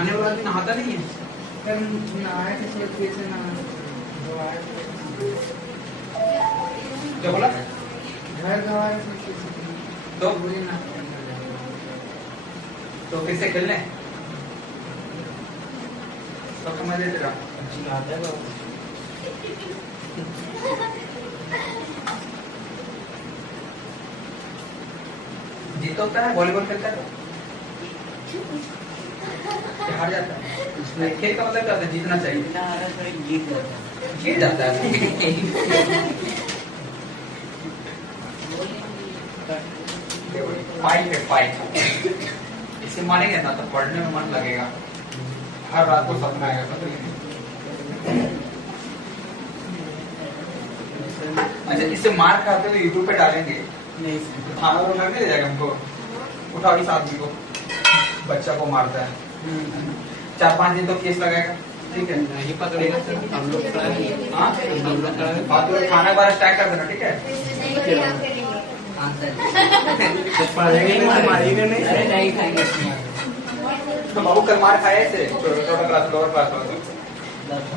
नहाने वाला भी नहाता नहीं है। नहाए थे सब कैसे नहा क्या बोला? घर गवाए सब कैसे तो वही ना तो किससे खेलने सब समझ लेते रहा। जीत होता है वॉलीबॉल खेलता है तो हार जाता है। उसमें खेल का मतलब क्या होता है? जीतना चाहिए। जीत जाता है। पाइप है पाइप, इसे मारेंगे ना तो पढ़ने में मन लगेगा, हर रात को सपना आएगा। अच्छा इससे मार खाते तो यूट्यूब पे डालेंगे नहीं, थाना तो लगने दे जाएगा हमको। उठाओ इस आदमी को, बच्चा को मारता है, 4-5 दिन तो केस लगाएगा। ठीक है नहीं पकड़ेगा सर, हम लोग थाना बार स्ट्राइक कर देना। ठीक है तो बाबू कल मार खाए थे छोटा क्लास लोअर क्लास वाला,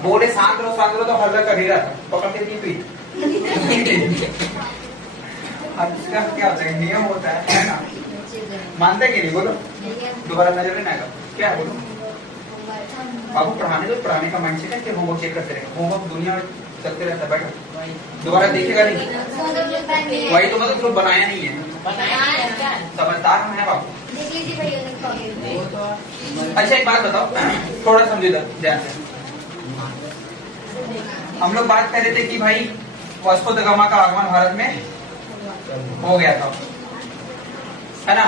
बोले शांत रहो तो हल्ला कर ही रहा था, पकड़ के दी पी। अब इसका क्या होता है? नियम होता है ना, मानते कि नहीं? बोलो दोबारा नजर नहीं आएगा। क्या है बोलो? बाबू पढ़ाने तो पढ़ाने का माइंडसेट है कि होमवर्क चेक करते रहे, होमवर्क दुनिया चलते रहता है। बैठो दोबारा देखेगा नहीं, वही तो मतलब तुम बनाया नहीं है, समझदार हम है बाबू। अच्छा एक बात बताओ, थोड़ा समझो ध्यान से। हम लोग बात कर रहे थे कि भाई वास्को द गामा का आगमन भारत में हो गया था, है ना?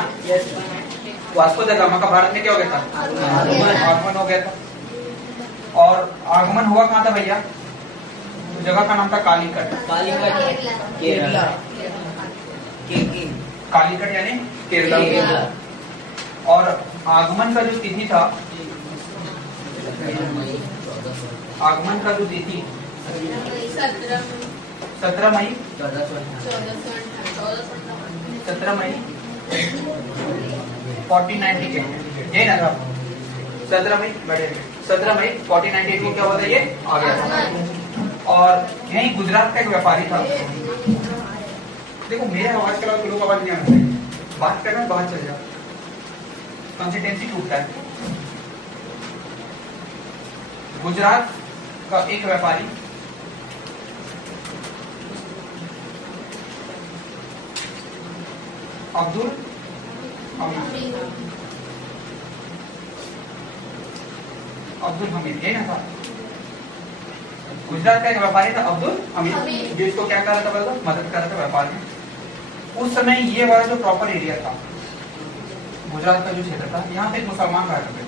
वास्को द गामा का भारत में क्या हो गया था? आगमन हो गया था। और आगमन हुआ कहाँ था भैया? जगह का नाम था कालीकट। कालीकट यानी केरला। और आगमन का जो तिथि था, आगमन का जो तिथि 17 मई 1490 के, ये ना था 17 मई 1498 को क्या हुआ था? ये आ गया था। और यही गुजरात का एक व्यापारी था। देखो मेरे आवाज के अलावा लोग आवाज नहीं आना चाहिए, बात करना बाहर चल जाओ, कंसिस्टेंसी टूटता है। गुजरात का एक व्यापारी अब्दुल हमीद, ये ना था? गुजरात का एक व्यापारी था अब्दुल हमीद, जो इसको क्या कर रहा था? बोलो मदद कर रहा था व्यापार में। उस समय ये वाला जो प्रॉपर एरिया था, गुजरात का जो क्षेत्र था, यहाँ पे मुसलमान रहा करते थे।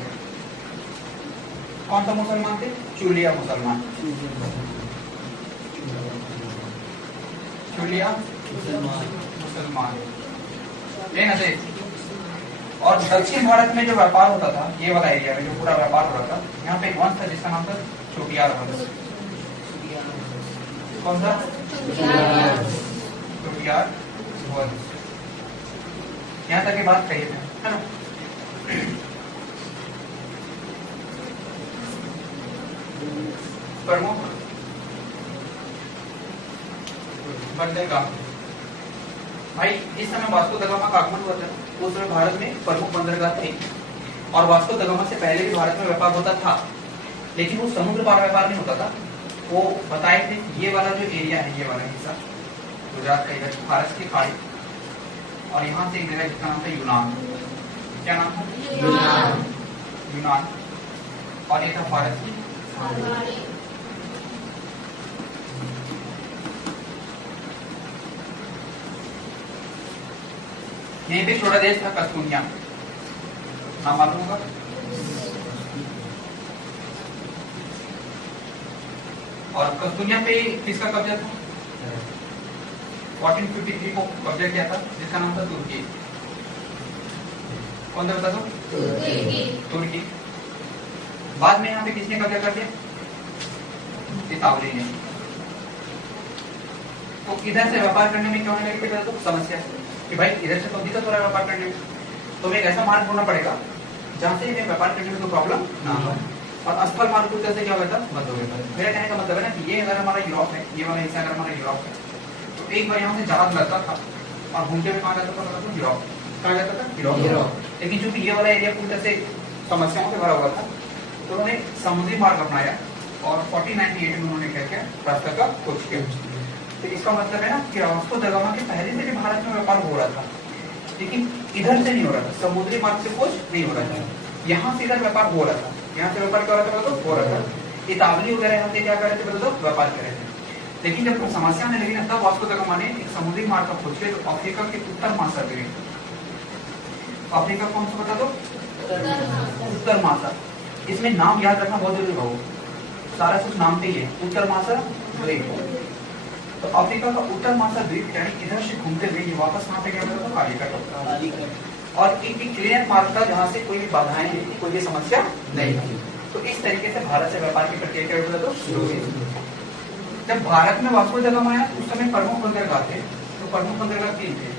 कौन सा मुसलमान थे? चूलिया मुसलमान। चूलिया मुसलमान लेना थे। और दक्षिण भारत में जो व्यापार होता था, ये वाला एरिया में जो पूरा व्यापार हो रहा था, यहाँ पे एक वंश था जिसका नाम था चोटियार वंश। कौन सा? चोटियार वंश। यहाँ तक की बात कही है ना? प्रमुख बंदरगाह भाई, इस समय वास्को द गामा का आगमन हुआ था, उस समय भारत में प्रमुख बंदरगाह थे। और वास्को द गामा से पहले भी भारत में व्यापार होता था, लेकिन वो समुद्र पार व्यापार नहीं होता था। वो बताए थे ये वाला जो एरिया है, ये वाला हिस्सा गुजरात का इधर फारस की खाड़ी, और यहाँ से एक जगह जिसका नाम था यूनान। क्या नाम था? यूनान। और ये था फारस की खाड़ी। यहीं पे छोटा देश था कस्तूनिया, नाम मालूम होगा? और कस्तूनिया पे किसका कब्जा था? 1453 को कब्जा किया था, जिसका नाम था तुर्की। कौन सा बता दो? तुर्की। बाद में यहाँ पे किसने कब्जा कर दिया? इतावली ने। तो इधर से व्यापार करने में क्यों होने लगी बेटा? तो समस्या कि भाई इधर से तो दिक्कत हो रहा है व्यापार करने में, तो एक ऐसा मार्ग ढूंढना पड़ेगा जहाँ से इन्हें व्यापार करने में कोई प्रॉब्लम ना हो। और स्थल मार्ग रूट से क्या हो गया था, बंद हो गया था। मेरा कहने का मतलब है ना कि ये अगर हमारा यूरोप है, ये वाला हिस्सा अगर हमारा यूरोप है, तो एक बार यहाँ से जहाज लगता था और घूमते हुए कहाँ जाता था, मतलब यूरोप। कहाँ जाता था, यूरोप। लेकिन चूंकि ये वाला एरिया पूरी तरह से समस्याओं से भरा हुआ था, तो उन्होंने समुद्री मार्ग अपनाया और 1498 में उन्होंने क्या किया, रास्ता का खोज किया। तो इसका मतलब है ना कि वास्को द गामा के पहले से भी भारत में व्यापार हो रहा था, लेकिन इधर से नहीं हो रहा था, समुद्री मार्ग से खोज नहीं हो रहा था। यहाँ से इधर व्यापार हो रहा था, यहाँ से व्यापार क्या हो रहा था, तो हो रहा था। इतावली वगैरह यहाँ से क्या कर रहे थे, तो व्यापार कर रहे थे। लेकिन जब समस्या आने लगी ना, तब वास्को द गामा ने एक समुद्री मार्ग का खोज किया, तो अफ्रीका के उत्तर महासागर, अफ्रीका कौन सा बता दो, उत्तर महासागर। इसमें नाम याद रखना बहुत जरूरी है, सारा कुछ नाम पे ही है, उत्तर महासागर द्वीप। तो अफ्रीका का उत्तर महासागर द्वीप यानी इधर से घूमते हुए ये वापस कहाँ पे गया, तो कालिकट। और एक क्लियर मार्ग था जहाँ से कोई भी बाधाएं नहीं थी, कोई भी समस्या नहीं थी। तो इस तरीके से भारत से व्यापार की प्रक्रिया क्या होता, तो शुरू हुई। जब भारत में वास्को द गामा आया, उस समय प्रमुख बंदरगाह थे, तो प्रमुख बंदरगाह 3 थे।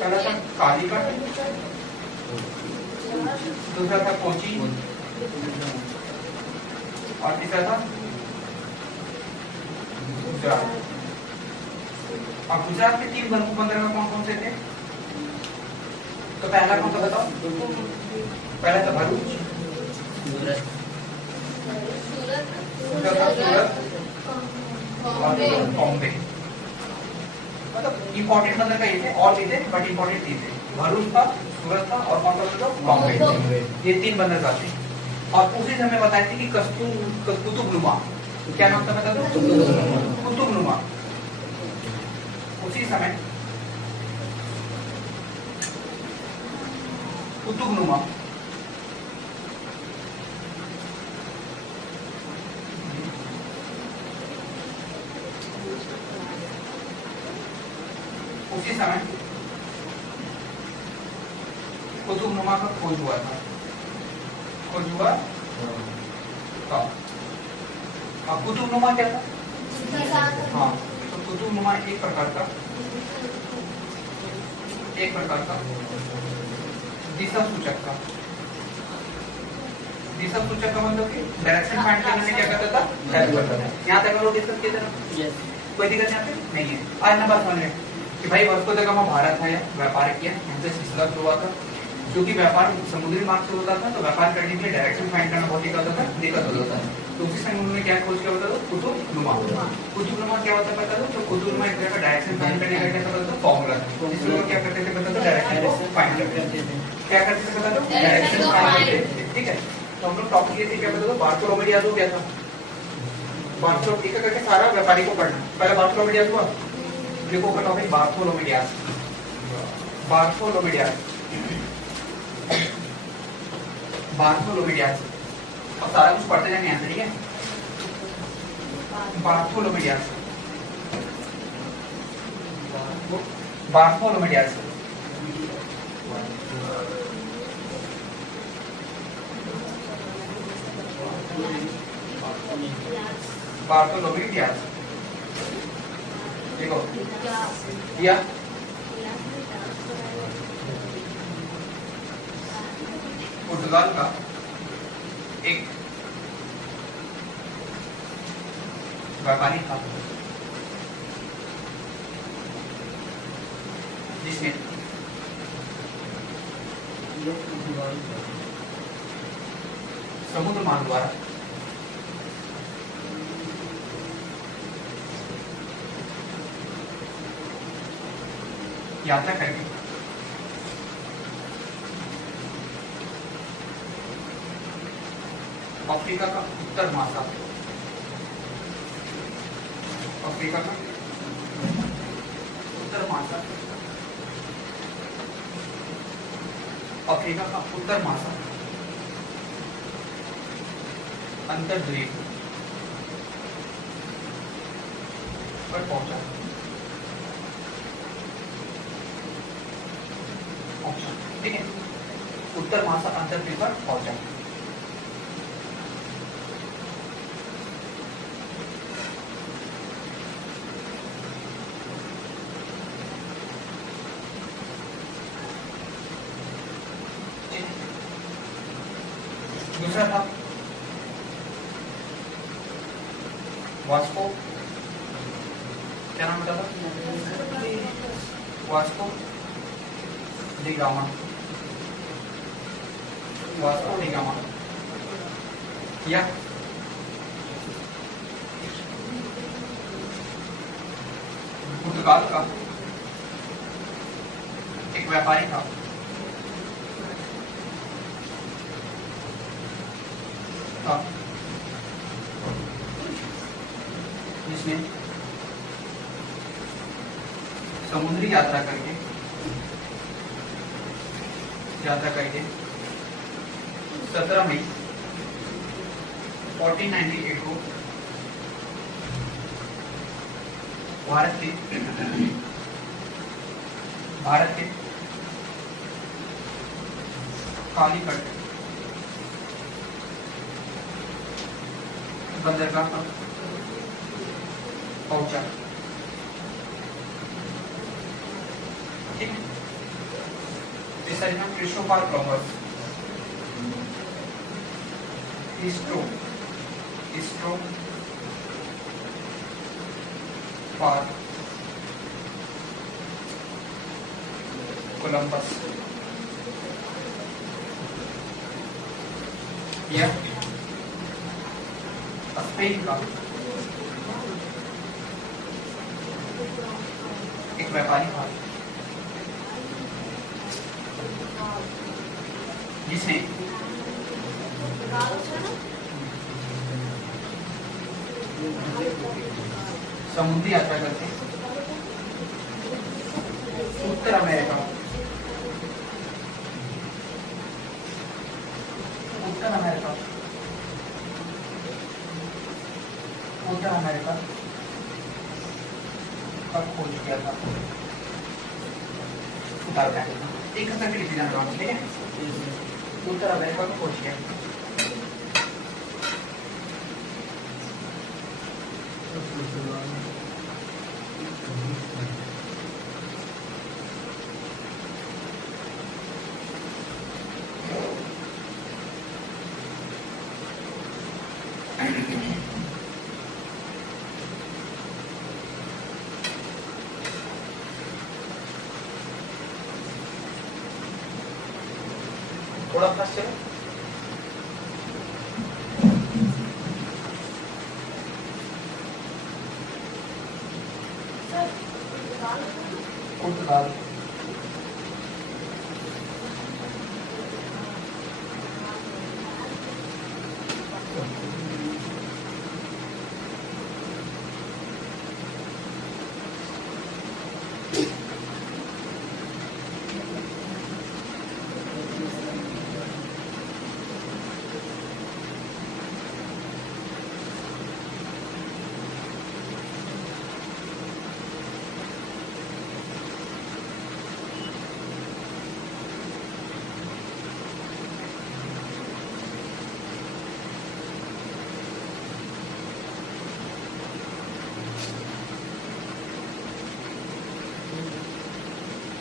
पहला था कालिकट, दूसरा था कोची, और तीसरा था गुजरात। और गुजरात के 3 प्रमुख बंदरगाह कौन कौन से थे, तो पहला कौन सा बताओ, पहला था भरूच, दूसरा था सूरत और बॉम्बे। मतलब इंपॉर्टेंट बंदरगाह ये थे, और भी थे बट इंपॉर्टेंट 3 थे, भरूच था, सूरत था और कौन सा था, बॉम्बे। ये 3 बंदरगाह थे। और उसी समय बताया थी कि कुतुबनुमा, क्या नाम था बता दो, कुतुबनुमा। उसी समय कुतुबनुमा कुतुबनुमा का खोज हुआ था, खोज हुआ था। अब कुतुबनुमा क्या था, हाँ, तो कुतुबनुमा एक प्रकार का दिशा सूचक था। दिशा सूचक का मतलब कि डायरेक्शन फाइंड करने में क्या करता था, हेल्प करता था। यहाँ तक लोग डिस्कस किए थे ना, कोई दिक्कत यहाँ पे नहीं है। आज ना बात समझ कि भाई वास्को द गामा भारत है, व्यापार किया, यहाँ से सिलसिला शुरू हुआ था। क्योंकि व्यापार समुद्री मार्ग से होता था, तो व्यापार करने के लिए डायरेक्शन फाइंड करना बहुत ही होता था, दिक्कत होता था। तो उसी समय उन्होंने क्या खोज किया होता था, कुतुबनुमा। कुतुबनुमा क्या होता पता था, तो कुतुबनुमा एक तरह का डायरेक्शन फाइंड करने का क्या पता था, फॉर्मूला था। इसमें लोग क्या करते थे पता था, डायरेक्शन को फाइंड करते थे। क्या करते थे पता था, डायरेक्शन फाइंड करते थे। ठीक है, तो हम लोग टॉपिक ये थे क्या पता था, बार्थोलोमेडियाज हो गया था। बार्थोलोमेडियाज करके सारा व्यापारी को पढ़ना। पहले बार्थोलोमेडियाज हुआ, देखो का टॉपिक बार्थोलोमेडियाज, बार्थोलोमेडियाज, बार्थोलोमेडियाज। अब सारा कुछ पढ़ते जाएंगे आंसर, ठीक है। बार्थोलोमेडियाज, बार्थोलोमेडियाज, बार्थोलोमेडियाज। देखो या पुर्तगाल का एक व्यापारी था, जिसने समुद्र मार्ग द्वारा यात्रा करके अफ्रीका का उत्तर महासागर, अफ्रीका का उत्तर महासागर, अफ्रीका का उत्तर महासागर, अंतर्द्वीप पर पहुंचा। ठीक है, उत्तर महासागर अंतर्द्वीप पर पहुंचा। दूसरा था वास्को, क्या नाम था? Vasco D gamma, Vasco D gamma. या पुर्तगाल का एक व्यापारी था, जिसने समुद्री यात्रा करके 17 मई 1498 को भारत के कालीकट बंदरगाह पर पहुंचा। ठीक है, इसका नाम क्रिस्टोफर कोलंबस, क्रिस्टोफर कोलंबस। यह स्पेन का एक व्यापारी था, जिसने समुद्री यात्रा करके उत्तर अमेरिका का खोज किया था। एक करके लिख देना, ठीक है? उत्तर अमेरिका का खोज किया। थोड़ा फास्ट चलो। पुर्तगाल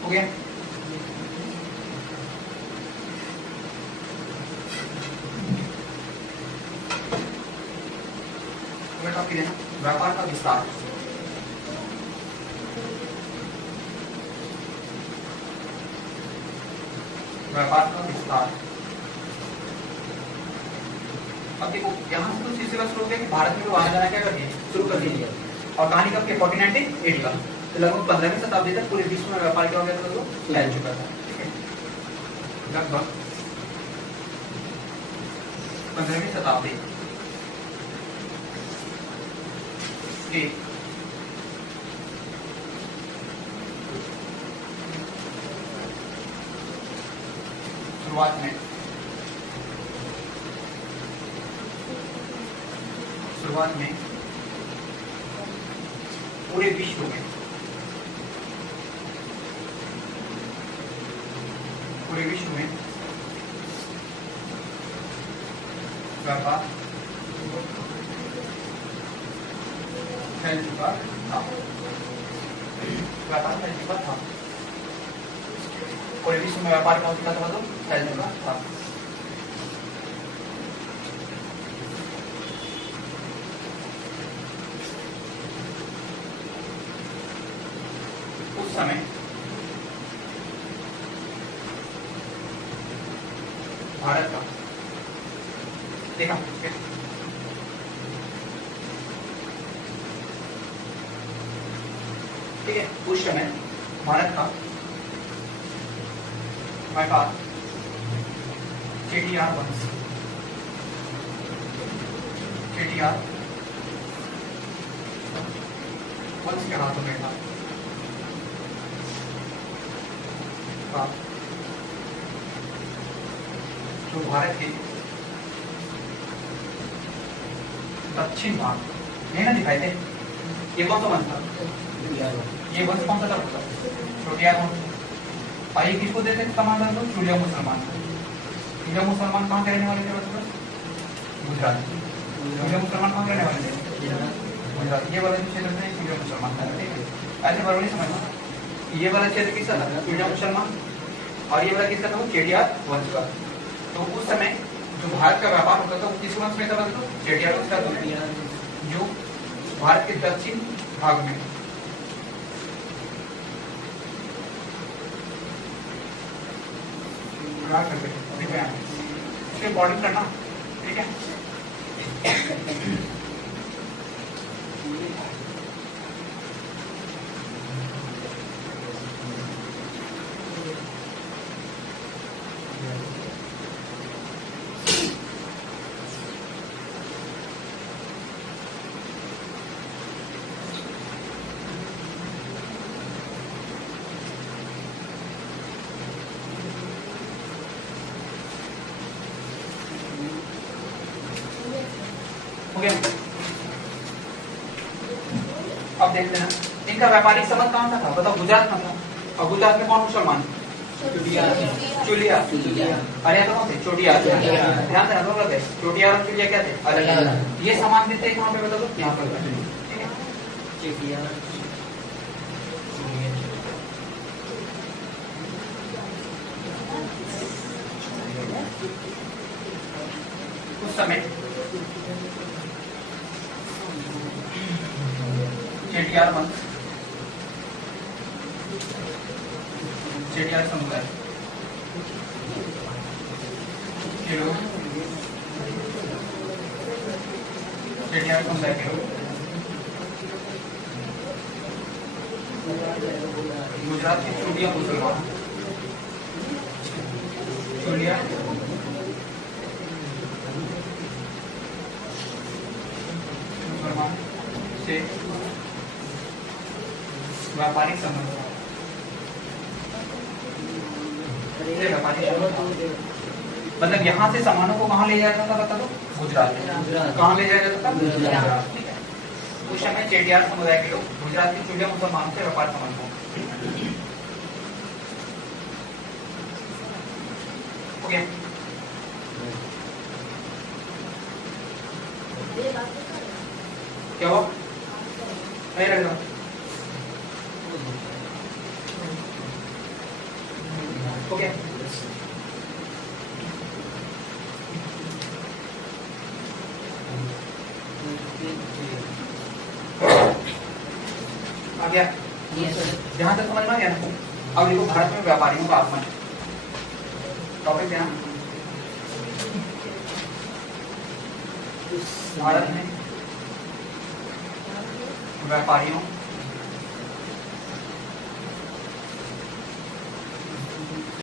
हो गया। व्यापार का विस्तार। व्यापार का विस्तार। अब देखो यहाँ से तो सिलसिला शुरू हो गया कि भारत में वहां जाना क्या कर दिया, शुरू कर दिया। और कहानी कब के 1498 का, तो लगभग 15वीं शताब्दी तक पूरे विश्व में व्यापार क्या हो गया था, तो फैल चुका था। ठीक है, लगभग 15वीं शताब्दी के शुरुआत में पूरे विश्व में व्यापार फैल चुका था। पूरे विश्व में व्यापार का फैल चुका था। उस समय भारत का, देखा ठीक है, उस समय भारत का व्यापार चेटियार वंश के हाथों में था। जो भारत के दक्षिण भाग में ना दिखाए थे, ये कौन सा वंश था? ये वंश कौन सा था? चोटियार वंश। और ये किसको देते थे कमांडर को? चुलिया मुसलमान। चुलिया मुसलमान कहाँ के रहने वाले थे? गुजरात। चुलिया मुसलमान कहाँ के रहने वाले थे? गुजरात। ये वाला क्षेत्र में चुलिया मुसलमान था, ठीक है। ऐसे बराबर समझना, ये वाला क्षेत्र किसका था? चुलिया मुसलमान। और ये वाला किसका था? चेटियार वंश का। तो उस समय जो भारत का व्यापार होता था वो किस वंश में था? चेटियार वंश का, जो भारत के दक्षिण भाग में। इसके बॉर्डिंग करना, ठीक है। अब देखते हैं इनका व्यापारिक संबंध कहाँ था? बताओ, गुजरात में था। और गुजरात में कौन मुसलमान? चुलिया। अरे तो कौन थे? चोटियार। ध्यान देना, दोनों थे। चोटियार और चुलिया क्या थे? अलग। ये समान थे कहाँ पे? बता दो, यहाँ पर, ठीक है। उस समय चेटियार वंश, चेटियार समुदाय के लोग, चेटियार समुदाय के लोग गुजरात के चोटिया मुसलमान, चोटिया मुसलमान से व्यापारिक संबंध, मतलब यहाँ से सामानों को कहाँ ले जाया जाता था? बता दो, गुजरात। कहाँ ले जाया जाता था? गुजरात, ठीक है। उस समय चेटियार समुदाय के लोग गुजरात के चुलिया मुसलमानों से व्यापार संबंध हो गया। क्या हुआ? नहीं रहेगा। ओके, आ गया? जहां तक समझ में आ गया ना? अब देखो, भारत में व्यापारियों का आगमन, टॉपिक है ना, भारत में व्यापारियों